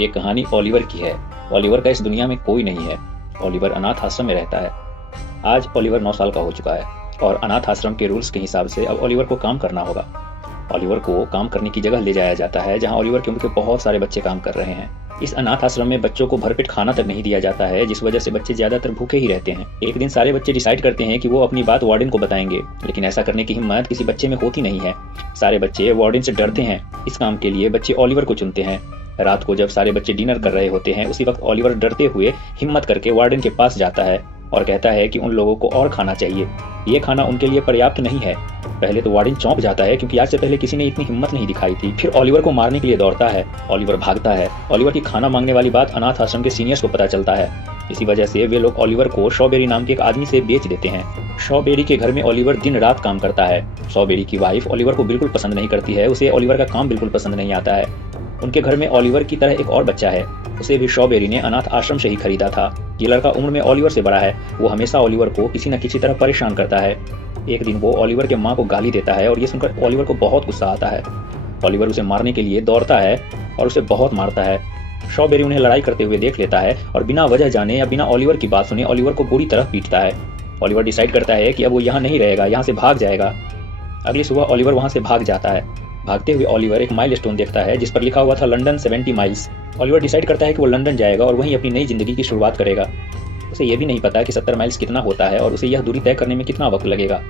ये कहानी ओलिवर की है। ओलिवर का इस दुनिया में कोई नहीं है। ओलिवर अनाथ आश्रम में रहता है। आज ओलिवर 9 साल का हो चुका है और अनाथ आश्रम के रूल्स के हिसाब से अब ओलिवर को काम करना होगा। ओलिवर को काम करने की जगह ले जाया जाता है जहां ओलिवर के उम्र के बहुत सारे बच्चे काम कर रहे हैं। इस अनाथ आश्रम में बच्चों को भरपेट खाना तक नहीं दिया जाता है, जिस वजह से बच्चे ज्यादातर भूखे ही रहते हैं। एक दिन सारे बच्चे डिसाइड करते हैं कि वो अपनी बात वार्डन को बताएंगे, लेकिन ऐसा करने की हिम्मत किसी बच्चे में होती नहीं है। सारे बच्चे वार्डन से डरते हैं। इस काम के लिए बच्चे ओलिवर को चुनते हैं। रात को जब सारे बच्चे डिनर कर रहे होते हैं, उसी वक्त ओलिवर डरते हुए हिम्मत करके वार्डन के पास जाता है और कहता है कि उन लोगों को और खाना चाहिए। ये खाना उनके लिए पर्याप्त नहीं है। पहले तो वार्डन चौंक जाता है, क्योंकि आज से पहले किसी ने इतनी हिम्मत नहीं दिखाई थी। फिर ओलिवर को मारने के लिए दौड़ता है। ओलिवर भागता है। ओलिवर की खाना मांगने वाली बात अनाथ आश्रम के सीनियर्स को पता चलता है। इसी वजह से वे लोग ओलिवर को स्ट्रॉबेरी नाम के एक आदमी से बेच देते हैं। स्ट्रॉबेरी के घर में ओलिवर दिन रात काम करता है। स्ट्रॉबेरी की वाइफ ओलिवर को बिल्कुल पसंद नहीं करती है। उसे ओलिवर का काम बिल्कुल पसंद नहीं आता है। उनके घर में ओलिवर की तरह एक और बच्चा है। उसे भी स्ट्रॉबेरी ने अनाथ आश्रम से ही खरीदा था। ये लड़का उम्र में ओलिवर से बड़ा है। वो हमेशा ओलिवर को किसी न किसी तरह परेशान करता है। एक दिन वो ओलिवर के माँ को गाली देता है और ये सुनकर ओलिवर को बहुत गुस्सा आता है। ओलिवर उसे मारने के लिए दौड़ता है और उसे बहुत मारता है। स्ट्रॉबेरी उन्हें लड़ाई करते हुए देख लेता है और बिना वजह जाने या बिना ओलिवर की बात सुने ओलिवर को बुरी तरह पीटता है। ओलिवर डिसाइड करता है कि अब वो यहाँ नहीं रहेगा, यहाँ से भाग जाएगा। अगली सुबह ओलिवर वहाँ से भाग जाता है। भागते हुए ओलिवर एक माइलस्टोन देखता है जिस पर लिखा हुआ था लंदन 70 माइल्स। ओलिवर डिसाइड करता है कि वो लंदन जाएगा और वहीं अपनी नई जिंदगी की शुरुआत करेगा। उसे यह भी नहीं पता कि 70 माइल्स कितना होता है और उसे यह दूरी तय करने में कितना वक्त लगेगा।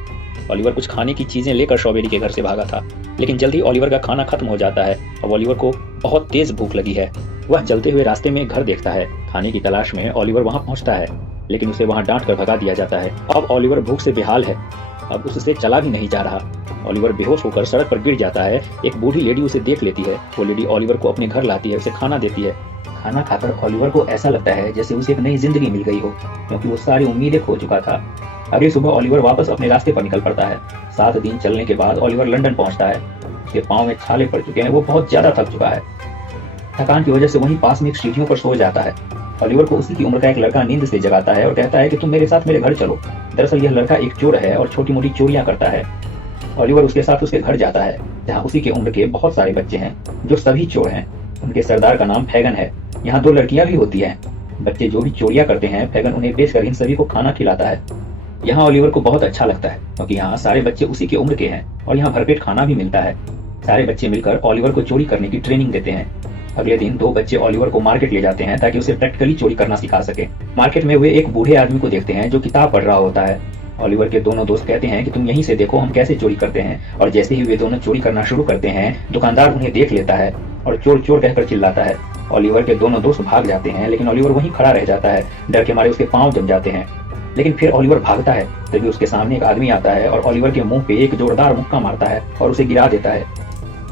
ओलिवर कुछ खाने की चीजें लेकर स्ट्रॉबेरी के घर से भागा था, लेकिन जल्दी ओलिवर का खाना खत्म हो जाता है। अब ओलिवर को बहुत तेज भूख लगी है। वह चलते हुए रास्ते में घर देखता है। खाने की तलाश में ओलिवर वहां पहुंचता है, लेकिन उसे वहां डांट कर भगा दिया जाता है। अब ओलिवर भूख से बेहाल है। अब उससे चला भी नहीं जा रहा। ओलिवर बेहोश होकर सड़क पर गिर जाता है। एक बूढ़ी लेडी उसे देख लेती है। वो लेडी ओलिवर को अपने घर लाती है, उसे खाना देती है। खाना खाकर ओलिवर को ऐसा लगता है जैसे उसे एक नई जिंदगी मिल गई हो, क्योंकि वो सारी उम्मीदें खो चुका था। अगली सुबह ओलिवर वापस अपने रास्ते पर निकल पड़ता है। 7 दिन चलने के बाद ओलिवर लंदन पहुंचता है। उसके पाँव में छाले पड़ चुके हैं। वो बहुत ज्यादा थक चुका है। थकान की वजह से वहीं पास में एक सीढ़ियों पर सो जाता है। ओलिवर को उसी की उम्र का एक लड़का नींद से जगाता है और कहता है कि तुम मेरे साथ मेरे घर चलो। दरअसल यह लड़का एक चोर है और छोटी मोटी चोरियां करता है। ओलिवर उसके साथ उसके घर जाता है, जहाँ उसी के उम्र के बहुत सारे बच्चे हैं जो सभी चोर हैं। उनके सरदार का नाम फैगन है। यहाँ 2 लड़कियां भी होती हैं। बच्चे जो भी चोरियां करते हैं, फैगन उन्हें बेचकर इन सभी को खाना खिलाता है। यहाँ ओलिवर को बहुत अच्छा लगता है, क्योंकि यहाँ सारे बच्चे उसी के उम्र के हैं और यहाँ भरपेट खाना भी मिलता है। सारे बच्चे मिलकर ओलिवर को चोरी करने की ट्रेनिंग देते हैं। अगले दिन 2 बच्चे ओलिवर को मार्केट ले जाते हैं ताकि उसे प्रैक्टिकली चोरी करना सिखा सके। मार्केट में वे एक बूढ़े आदमी को देखते हैं जो किताब पढ़ रहा होता है। ओलिवर के दोनों दोस्त कहते हैं कि तुम यहीं से देखो हम कैसे चोरी करते हैं, और जैसे ही वे दोनों चोरी करना शुरू करते हैं, दुकानदार उन्हें देख लेता है और चोर चोर कहकर चिल्लाता है। ओलिवर के दोनों दोस्त भाग जाते हैं, लेकिन ओलिवर वहीं खड़ा रह जाता है। डर के मारे उसके पांव जम जाते हैं। लेकिन फिर ओलिवर भागता है, तभी उसके सामने एक आदमी आता है और ओलिवर के मुंह पे एक जोरदार मुक्का मारता है और उसे गिरा देता है।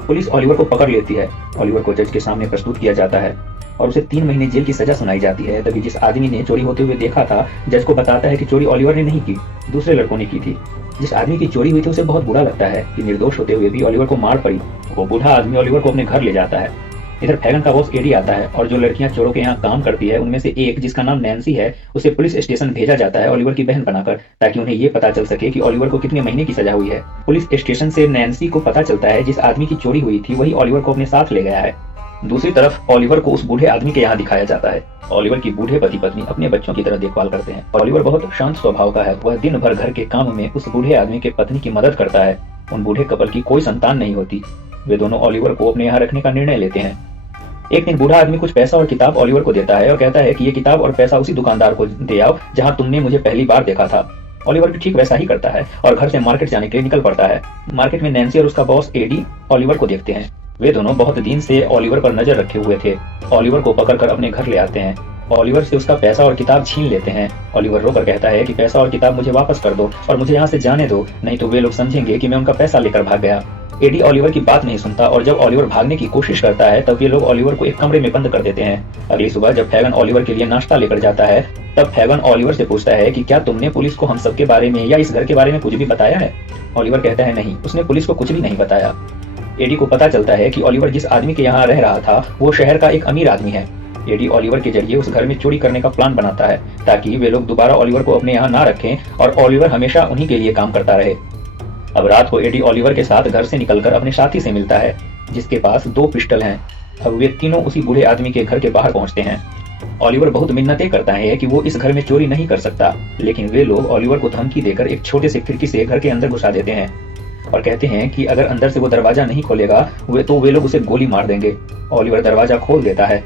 पुलिस ओलिवर को पकड़ लेती है। ओलिवर को जज के सामने प्रस्तुत किया जाता है और उसे 3 महीने जेल की सजा सुनाई जाती है। तभी जिस आदमी ने चोरी होते हुए देखा था, जज को बताता है कि चोरी ओलिवर ने नहीं की, दूसरे लड़कों ने की थी। जिस आदमी की चोरी हुई थी उसे बहुत बुरा लगता है कि निर्दोष होते हुए भी ओलिवर को मार पड़ी। वो बूढ़ा आदमी ओलिवर को अपने घर ले जाता है। इधर फैगन का बॉस एडी आता है और जो लड़कियां चोरों के यहाँ काम करती है, उनमें से एक जिसका नाम नैन्सी है, उसे पुलिस स्टेशन भेजा जाता है ओलिवर की बहन बनाकर, ताकि उन्हें ये पता चल सके कि ओलिवर को कितने महीने की सजा हुई है। पुलिस स्टेशन से नैन्सी को पता चलता है जिस आदमी की चोरी हुई थी वही ओलिवर को अपने साथ ले गया है। दूसरी तरफ ओलिवर को उस बूढ़े आदमी के यहाँ दिखाया जाता है। ओलिवर की बूढ़े पति पत्नी अपने बच्चों की तरह देखभाल करते हैं। ओलिवर बहुत शांत स्वभाव का है। वह दिन भर घर के काम में उस बूढ़े आदमी के पत्नी की मदद करता है। उन बूढ़े कपल की कोई संतान नहीं होती। वे दोनों ओलिवर को अपने यहाँ रखने का निर्णय लेते हैं। एक दिन बूढ़ा आदमी कुछ पैसा और किताब ओलिवर को देता है और कहता है कि ये किताब और पैसा उसी दुकानदार को दे आओ जहाँ तुमने मुझे पहली बार देखा था। ओलिवर भी ठीक वैसा ही करता है और घर से मार्केट जाने के लिए निकल पड़ता है। मार्केट में नैन्सी और उसका बॉस एडी ओलिवर को देखते हैं। वे दोनों बहुत दिन से ओलिवर पर नजर रखे हुए थे। ओलिवर को पकड़कर अपने घर ले आते हैं। ओलिवर से उसका पैसा और किताब छीन लेते हैं। ओलिवर रोकर कहता है कि पैसा और किताब मुझे वापस कर दो और मुझे यहाँ से जाने दो, नहीं तो वे लोग समझेंगे कि मैं उनका पैसा लेकर भाग गया। एडी ओलिवर की बात नहीं सुनता और जब ओलिवर भागने की कोशिश करता है तब ये लोग ओलिवर को एक कमरे में बंद कर देते हैं। अगली सुबह जब फैगन ओलिवर के लिए नाश्ता लेकर जाता है, तब फैगन ओलिवर से पूछता है कि क्या तुमने पुलिस को हम सब के बारे में या इस घर के बारे में कुछ भी बताया है? ओलिवर कहता है नहीं, उसने पुलिस को कुछ भी नहीं बताया। एडी को पता चलता है कि ओलिवर जिस आदमी के यहाँ रह रहा था वो शहर का एक अमीर आदमी है। एडी ओलिवर के जरिए उस घर में चोरी करने का प्लान बनाता है ताकि वे लोग दोबारा ओलिवर को अपने यहाँ ना रखें और ओलिवर हमेशा उन्हीं के लिए काम करता रहे। अब रात को एडी ओलिवर के साथ घर से निकलकर अपने साथी से मिलता है, जिसके पास 2 पिस्टल हैं। अब वे तीनों उसी बूढ़े आदमी के घर के बाहर पहुंचते हैं। ऑलिवर बहुत मिन्नतें करता है कि वो इस घर में चोरी नहीं कर सकता, लेकिन वे लोग ऑलिवर को धमकी देकर एक छोटे से खिड़की से घर के अंदर घुसा देते हैं और कहते हैं कि अगर अंदर से वो दरवाजा नहीं खोलेगा तो वे लोग उसे गोली मार देंगे। ऑलिवर दरवाजा खोल देता है।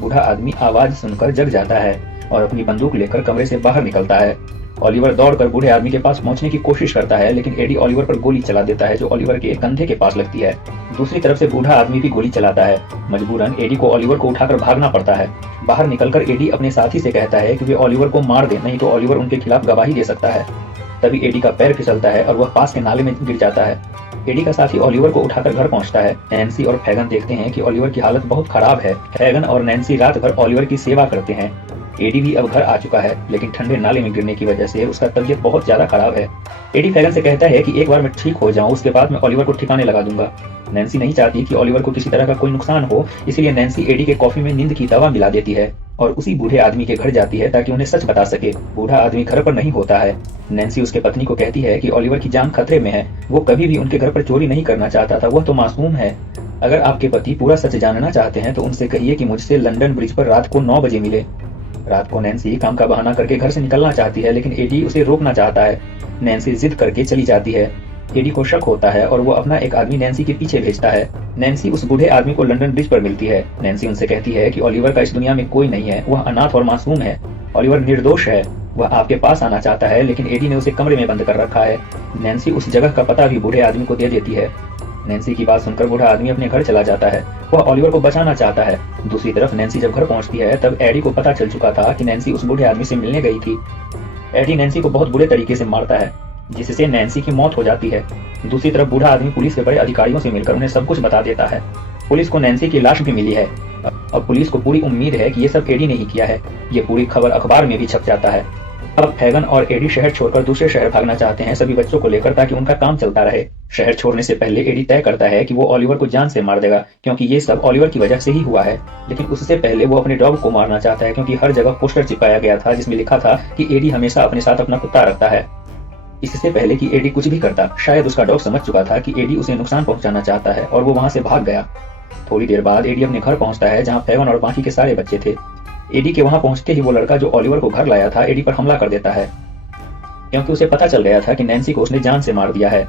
बूढ़ा आदमी आवाज सुनकर जग जाता है और अपनी बंदूक लेकर कमरे से बाहर निकलता है। ऑलिवर दौड़कर बूढ़े आदमी के पास पहुंचने की कोशिश करता है, लेकिन एडी ऑलिवर पर गोली चला देता है जो ऑलिवर के कंधे के पास लगती है। दूसरी तरफ से बूढ़ा आदमी भी गोली चलाता है। मजबूरन एडी को ऑलिवर को उठाकर भागना पड़ता है। बाहर निकलकर एडी अपने साथी से कहता है कि वे ऑलिवर को मार दे, नहीं तो ऑलिवर उनके खिलाफ गवाही दे सकता है। तभी एडी का पैर फिसलता है और वह पास के नाले में गिर जाता है। एडी का साथी ऑलिवर को उठाकर घर पहुंचता है। नैन्सी और फैगन देखते हैं कि ऑलिवर की हालत बहुत खराब है। फैगन और नैन्सी रात भर ऑलिवर की सेवा करते हैं। एडी भी अब घर आ चुका है, लेकिन ठंडे नाले में गिरने की वजह से उसका तबीयत बहुत ज्यादा खराब है। एडी फैगन से कहता है कि एक बार मैं ठीक हो जाऊं, उसके बाद मैं ऑलिवर को ठिकाने लगा दूंगा। नैन्सी नहीं चाहती कि ऑलिवर को किसी तरह का कोई नुकसान हो, इसलिए नैन्सी एडी के कॉफी में नींद की दवा मिला देती है और उसी बूढ़े आदमी के घर जाती है ताकि उन्हें सच बता सके। बूढ़ा आदमी घर पर नहीं होता है। नैन्सी उसके पत्नी को कहती है कि ऑलिवर की जान खतरे में है, वो कभी भी उनके घर पर चोरी नहीं करना चाहता था, वह तो मासूम है। अगर आपके पति पूरा सच जानना चाहते हैं तो उनसे कहिए कि मुझसे लंदन ब्रिज पर रात को 9 बजे मिले। रात को नैन्सी काम का बहाना करके घर से निकलना चाहती है, लेकिन एडी उसे रोकना चाहता है। नैन्सी जिद करके चली जाती है। एडी को शक होता है और वो अपना एक आदमी नैन्सी के पीछे भेजता है। नैन्सी उस बूढ़े आदमी को लंदन ब्रिज पर मिलती है। नैन्सी उनसे कहती है कि ऑलिवर का इस दुनिया में कोई नहीं है, वह अनाथ और मासूम है। ऑलिवर निर्दोष है, वह आपके पास आना चाहता है, लेकिन एडी ने उसे कमरे में बंद कर रखा है। नैन्सी उस जगह का पता भी बूढ़े आदमी को दे देती है। नैन्सी की बात सुनकर बूढ़ा आदमी अपने घर चला जाता है। वह ऑलिवर को बचाना चाहता है। दूसरी तरफ नैन्सी जब घर पहुंचती है तब एडी को पता चल चुका था कि नैन्सी उस बूढ़े आदमी से मिलने गई थी। एडी नैन्सी को बहुत बुरे तरीके से मारता है, जिससे नैन्सी की मौत हो जाती है। दूसरी तरफ बूढ़ा आदमी पुलिस के बड़े अधिकारियों से मिलकर उन्हें सब कुछ बता देता है। पुलिस को नैन्सी की लाश भी मिली है। अब पुलिस को पूरी उम्मीद है कि ये सब एडी ने ही किया है। ये पूरी खबर अखबार में भी छप जाता है। अब फैगन और एडी शहर छोड़कर दूसरे शहर भागना चाहते हैं, सभी बच्चों को लेकर, ताकि उनका काम चलता रहे। शहर छोड़ने से पहले एडी तय करता है कि वो ऑलिवर को जान से मार देगा, क्योंकि ये सब ऑलिवर की वजह से ही हुआ है। लेकिन उससे पहले वो अपने डॉग को मारना चाहता है, क्योंकि हर जगह पोस्टर चिपकाया गया था जिसमें लिखा था कि एडी हमेशा अपने साथ अपना कुत्ता रखता है। इससे पहले कि एडी कुछ भी करता, शायद उसका डॉग समझ चुका था कि एडी उसे नुकसान पहुंचाना चाहता है और वो वहां से भाग गया। थोड़ी देर बाद एडी अपने घर पहुंचता है, जहां फैगन और बाकी के सारे बच्चे थे। एडी के वहां पहुंचते ही वो लड़का जो ऑलिवर को घर लाया था एडी पर हमला कर देता है, क्योंकि उसे पता चल गया था कि नैन्सी को उसने जान से मार दिया है।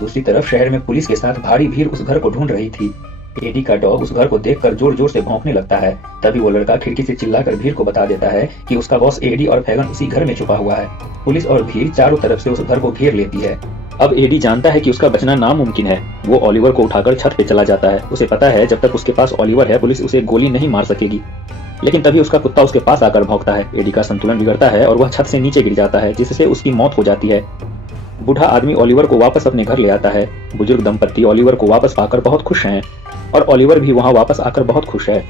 दूसरी तरफ शहर में पुलिस के साथ भारी भीड़ उस घर को ढूंढ रही थी। एडी का डॉग उस घर को देखकर जोर जोर से भौंकने लगता है। तभी वो लड़का खिड़की से चिल्लाकर भीड़ को बता देता है कि उसका बॉस एडी और फैगन उसी घर में छुपा हुआ है। पुलिस और भीड़ चारों तरफ से उस घर को घेर लेती है। अब एडी जानता है कि उसका बचना नामुमकिन है। वो ऑलिवर को उठाकर छत पे चला जाता है। उसे पता है जब तक उसके पास ऑलिवर है पुलिस उसे गोली नहीं मार सकेगी। लेकिन तभी उसका कुत्ता उसके पास आकर भौंकता है। एडी का संतुलन बिगड़ता है और वह छत से नीचे गिर जाता है, जिससे उसकी मौत हो जाती है। बूढ़ा आदमी ऑलिवर को वापस अपने घर ले आता है। बुजुर्ग दंपत्ति ऑलिवर को वापस पाकर बहुत खुश हैं और ऑलिवर भी वहां वापस आकर बहुत खुश है।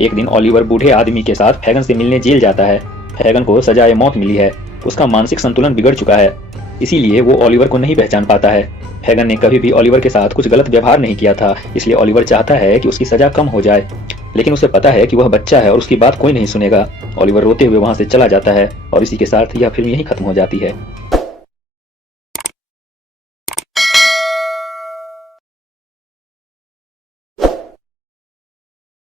एक दिन ऑलिवर बूढ़े आदमी के साथ फैगन से मिलने जेल जाता है। फैगन को सजाए मौत मिली है। उसका मानसिक संतुलन बिगड़ चुका है, इसीलिए वो ऑलिवर को नहीं पहचान पाता है। फैगन ने कभी भी ऑलिवर के साथ कुछ गलत व्यवहार नहीं किया था, इसलिए ऑलिवर चाहता है कि उसकी सजा कम हो जाए, लेकिन उसे पता है कि वह बच्चा है और उसकी बात कोई नहीं सुनेगा। ऑलिवर रोते हुए वहां से चला जाता है और इसी के साथ यह फिल्म यहीं खत्म हो जाती है।